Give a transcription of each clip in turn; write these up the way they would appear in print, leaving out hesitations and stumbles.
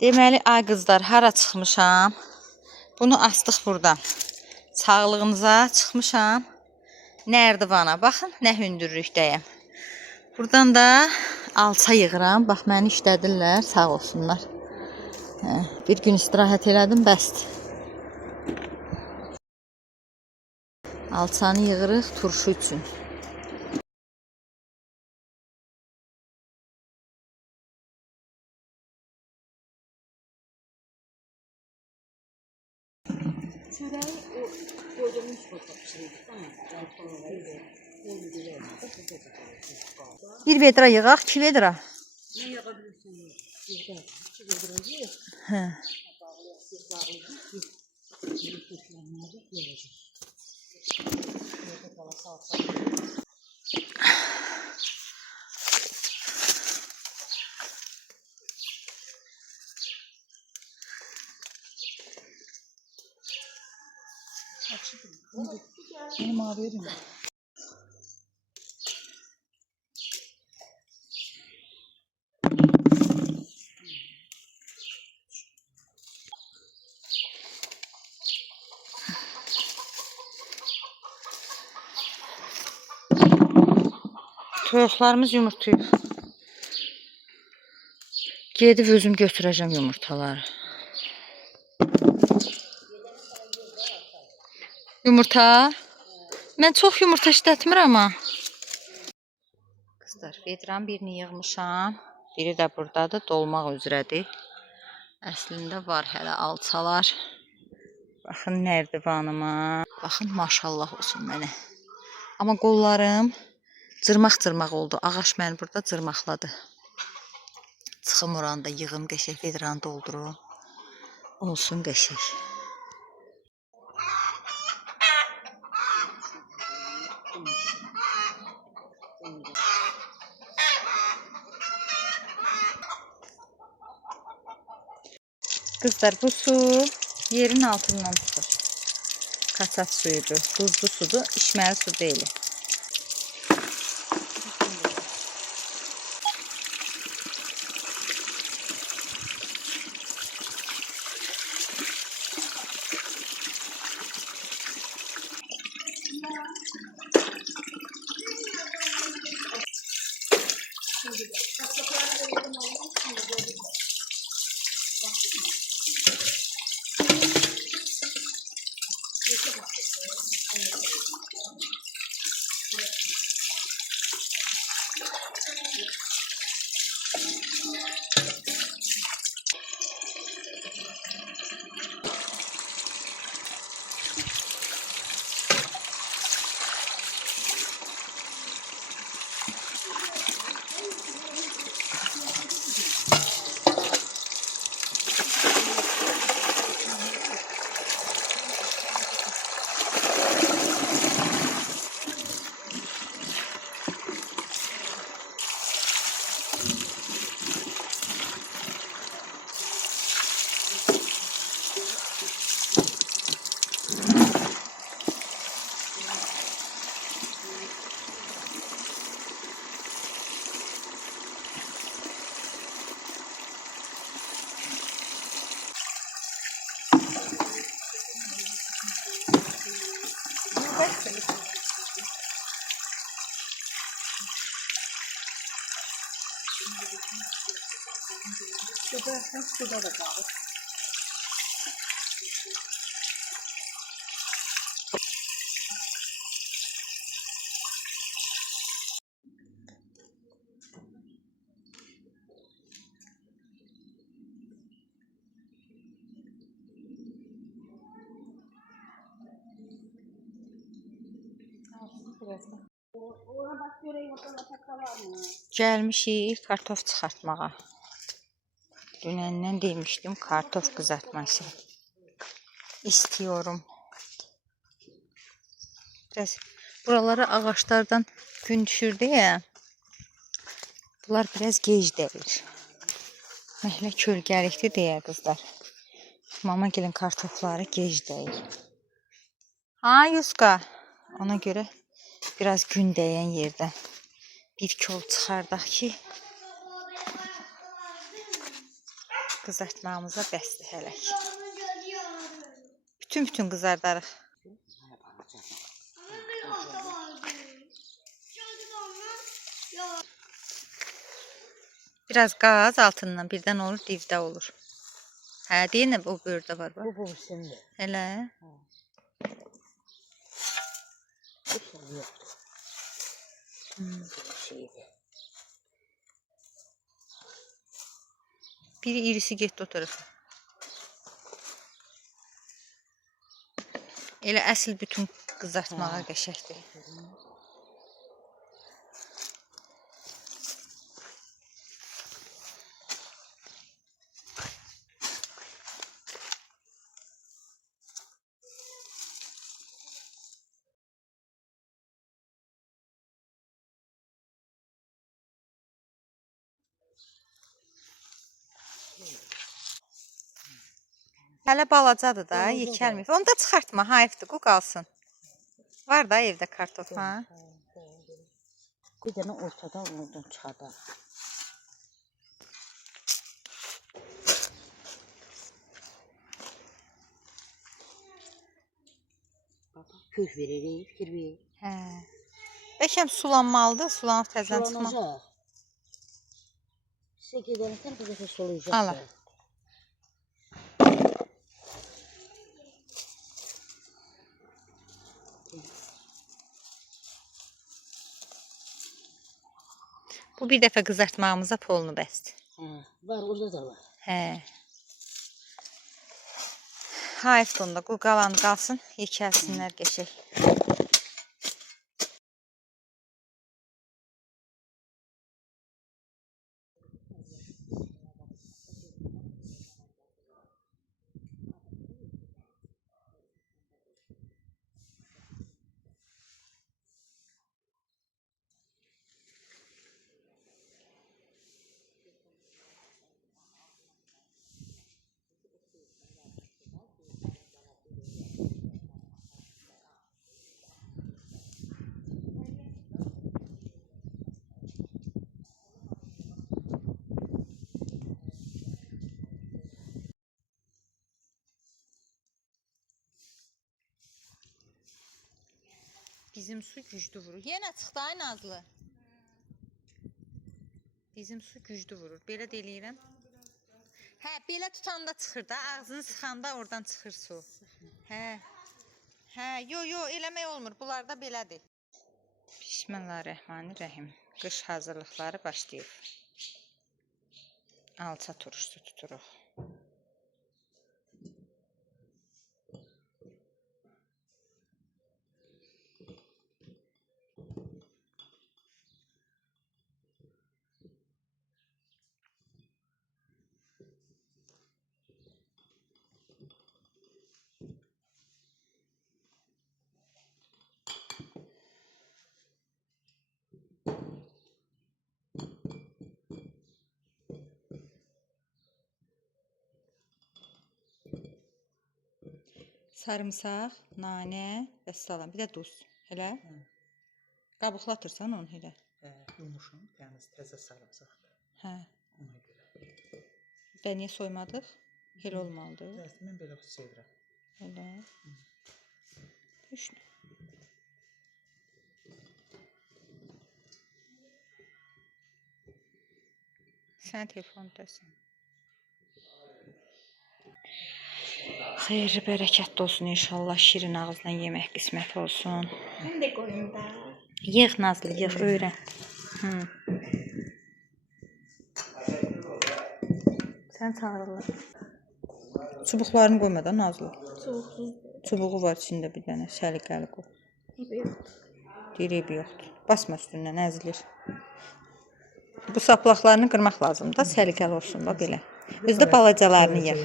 Deməli, ay qızlar, hara çıxmışam? Bunu astıq buradan. Sağlığınıza çıxmışam. Nərdivana, baxın, nə hündürlükdəyəm. Buradan da alça yığıram. Bax, məni işlədirlər, sağ olsunlar. Bir gün istirahət elədim, bəsdir. Alçanı yığırıq turşu üçün. Çöreği o koyduğumuz pişirdik ama. 1 vedra yığaq, 2 vedra. Ne yapabilirsin? İki vedra yığ. Hə. Benim haberim. Toyuqlarımız yumurtlayıb. Gedib özüm götürəcəm yumurtaları. Yumurta? Mən çox yumurta işlətmirəm amma. Qızlar, vedranın birini yığmışam. Biri də buradadır, dolmaq üzrədir. Əslində var hələ alçalar. Baxın nərdivanıma. Baxın, maşallah olsun mənə. Amma qollarım cırmaq-cırmaq oldu. Ağac məni burada cırmaqladı. Çıxım oranda yığım qəşək, vedranı doldurum. Olsun qəşək. Qızlar, bu su yerin altından çıxır. Kaçat suyudur, duzlu sudur, içməli su deyil. Suda da kalır. Gəlmişik kartof çıxartmağa. Dünəndən demişdim, kartof qızartması istiyorum. Biraz buralara ağaçlardan gün düşürdü ya. Bunlar biraz gec dəlir. Məhlə kölgəlikdir deyə qızlar. Mama gelin kartofları gec dəyir. Ha Yuska. Ona göre biraz gün değən yerdən bir kol çıxardaq ki Qızartmamıza bəsdir hələk. Bütün qızardarıq. Biraz qaz altından birdən olur, divdə olur. Hə, deyinə o böyürdə var. Bu sende. Elə. Bu sende yoktu. Şeydi. Biri irisi getdi o tarafa. Elə əsl bütün qızartmağa qəşəkdir. Hələ balacadır da, yekəlməyib. Onu da çıxartma, hayıfdır, bu qalsın. Var da evdə kartof, ha? Bir dənə ortadan oradan çıxardar. Kök veririk, fikir verir. Hə. Bəlkə sulanmalıdır, sulanıb təzədən çıxma. Sulanacaq. Sizə gedərəkdən bir dəfə sulayacaq. Ala. Bu bir dəfə qızartmağımıza polunu bəsdir. Var, orada da var. Hə. Hayıfdır onda, qoy qalanı qalsın, yekəlsinlər qəşək. Bizim su güclü vurur. Yenə çıxdı ay Nazlı. Bizim su güclü vurur. Belə deyirəm. Hə, belə tutanda çıxır da, ağzını sıxanda oradan çıxır su. Hə. Hə, yo, eləmək olmur. Bunlar da belədir. Bismillahirrahmanirrahim. Qış hazırlıqları başlayıb. Alça turşusu tuturuq. Sarımsaq, nanə və salam. Bir də duz. Elə? Qabıqlatırsan onu elə. Yumuşam, təmiz, təzə sarımsaqdır. Hə. Ona görə. Və niyə soymadıq? Elə olmalıdır. Mən belə sevirəm. Elə. Düşün. Sən telefondasın. Xeyirli, bərəkətli olsun inşallah. Şirin ağızdan yemək qismət olsun. Mən də qoyum da. Yığ Nazlı, yığ, öyrən. Sən çağırırlar. Çubuqlarını qoymadan Nazlı. Çubuqsuz. Çubuğu var içində bir dənə, səliqəli qoy. Ebi yoxdur. Deyir, ebi yoxdur. Basma üstündən, əzilir. Bu saplaqlarını qırmaq lazımdır, səliqəli olsun da belə. Özdə balacalarını yığ.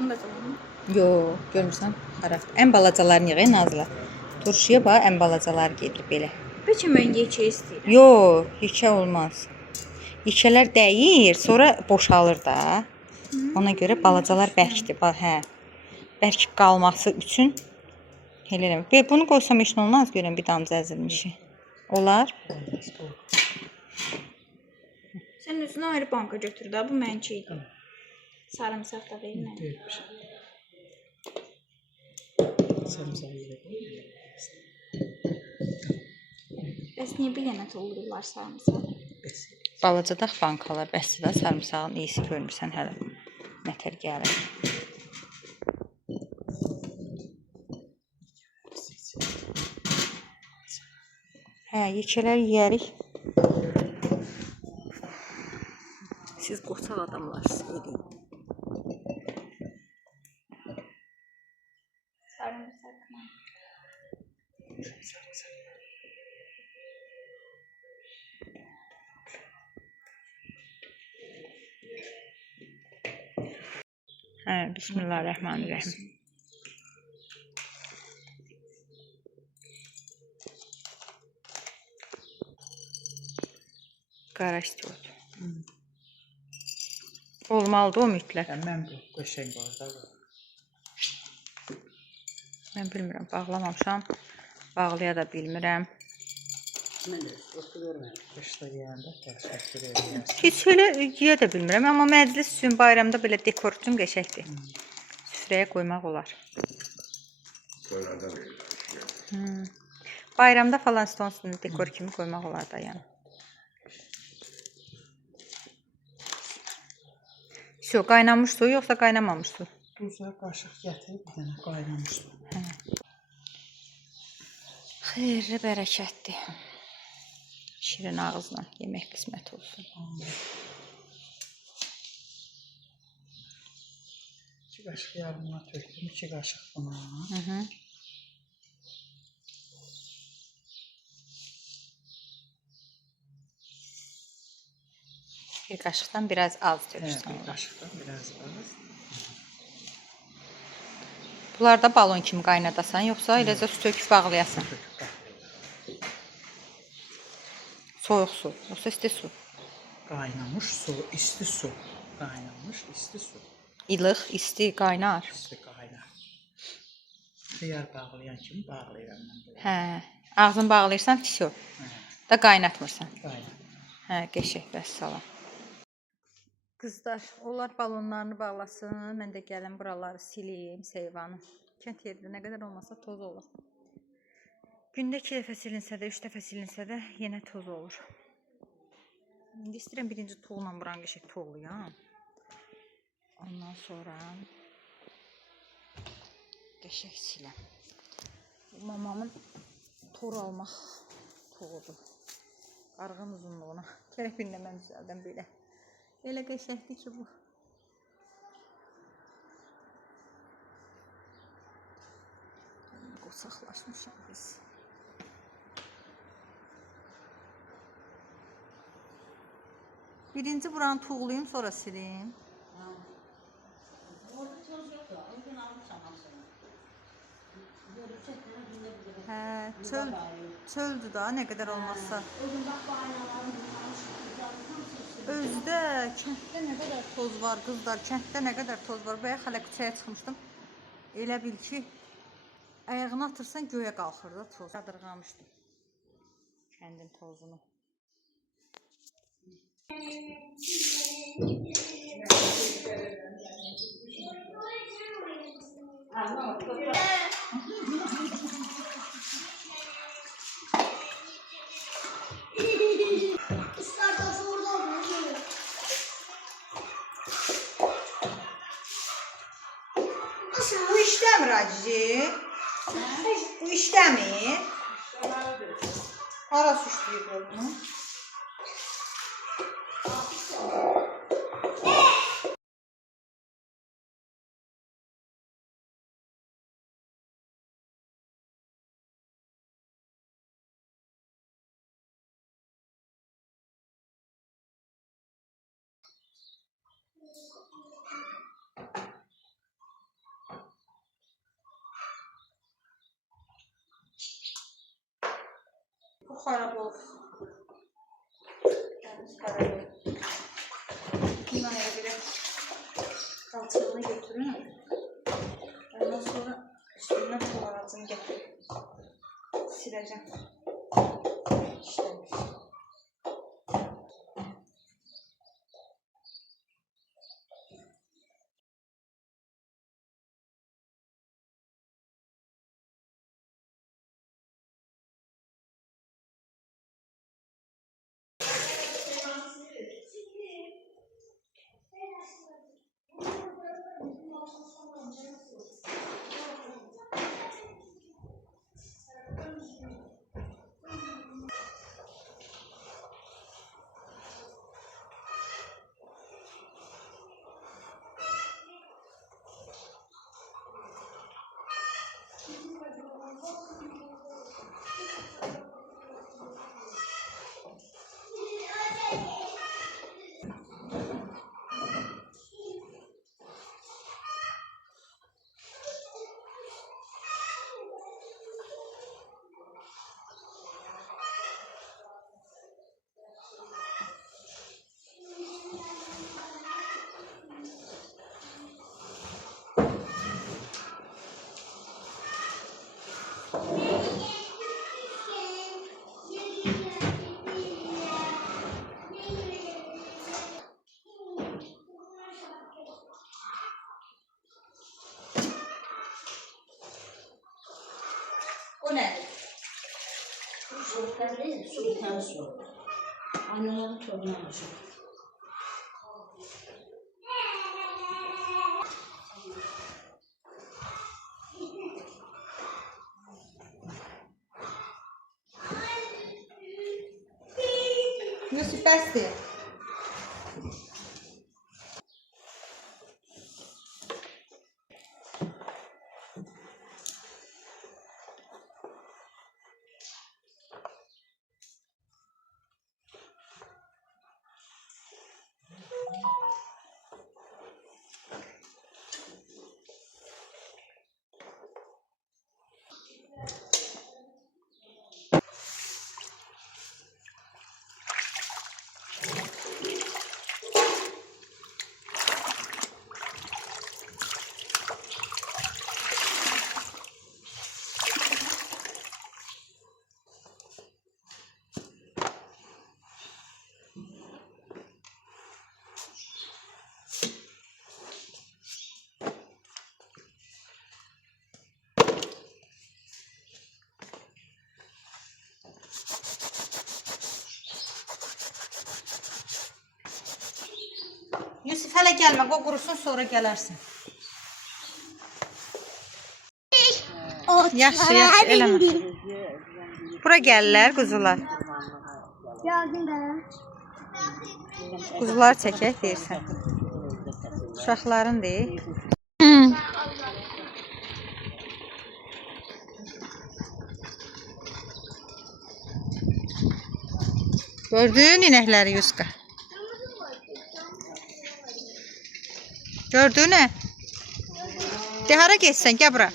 Onu da qoyum. Yo, görmürsən? Xarakter. Ən balacalarını yığ, Nazlı. Turşuya bax, ən balacaları gedir belə. Bəlkə mən yekə istəyirəm. Yo, yekə olmaz. Yekələr dəyir, sonra boşalır da. Ona görə balacalar bərkdir. Hə. Bərk qalması üçün elə eləmək. Bunu qoysam heç nə olmaz, görəm bir damcı əzilmişi. Olar? Sən özünə ayrı banka götür də, bu mənki idi. Sarımsaq da ver mənə. Vermişəm. Sarımsağı yerə qoyuram. Bəs niyə bir dənə doldururlar sarımsağı? Bəs. Balacadaq bankalar bəsdir də sarımsağın iyisi görmürsən hələ. Nətər gəlir. Hə, yekələr yeyərik. Siz qoçaq adamlarsınız, edin. Sarımsaqla. Hə, bismillahirrahmanirrahim. Qara istiyordu. Olmalıdır o mütləq. Mən bu qəşəng var da. Mən bilmirəm, bağlamamışam. Bağlaya da bilmirəm. Mən də oturuyorum. Qışda yeyəndə təşəkkür edirəm. Heç elə yeyə də bilmirəm, amma məclis üçün bayramda belə dekor üçün qəşəngdir. Süfrəyə qoymaq olar. Bayramda falan stol üstünə dekor kimi qoymaq olar da yəni. Qaynamış su yoxsa qaynamamış su? Buza qaşıq gətir, bir dənə qaynamış su. Xeyirli, bərəkətli. Şirin ağızla yemək qismət olsun. 2 qaşıq yarımına tökdüm, 2 qaşıq buna. Bir qaşıqdan biraz az tökürsən. Bir qaşıqdan biraz az. Bunlar da balon kimi qaynadasan, yoxsa eləcə su töküb bağlayasan? Soyuq su, yoxsa isti su? Qaynamış su, isti su. Qaynamış, isti su. İlıq, isti, qaynar. İsti qaynar. Xiyar bağlayan kimi bağlayıram mən bunu. Hə, ağzını bağlayırsan, fisyo. Da qaynatmırsan. Qaynar. Hə, qəşəng, vəssalam. Qızlar, onlar balonlarını bağlasın, mən də gəlin buraları sileyim, seyvanı. Kənd yerində nə qədər olmasa toz olur. Gündə 2 dəfə silinsə də, 3 dəfə silinsə də yenə toz olur. İndi istəyirəm birinci tuğla buranı qəşəng tuğlayam. Ondan sonra qəşəng siləm. Mamamın tor almaq tuğudur. Qarğın uzunluğuna. Gərək birinə mən düzəldən belə. Elə qəşəngdir ki bu. Qoçaqlaşmışam biz. Birinci buranı tuğlayım, sonra sileyim. Orada toz yoxdur, o gün almışam hamısını. Hə, çöldür da, nə qədər olmazsa. O gün bax bu aynaların almışam. Özdə kənddə nə qədər toz var, qızlar, kənddə nə qədər toz var. Bəyə hələ küçəyə çıxmışdım. Elə bil ki, ayağını atırsan göyə qalxır da toz. Yadırğamışdım kəndin tozunu. Bu işləmir Acici. Bu işləmir. Hara suçlayıb bunu? Bu xarab olsun. Təzədir, su bitən su. Annelərin toruna almışıq. Yusuf bəsdir. Yusuf hələ gəlmə, o qurusun, sonra gələrsən. Yaxşı, yaxşı, eləmə. Bura gəlirlər quzular. Gəldim də. Quzular çəkək deyirsən. Uşaqların deyil. Gördün inəkləri Yuska? Gördün nə? De hara geçsən, gəl bura.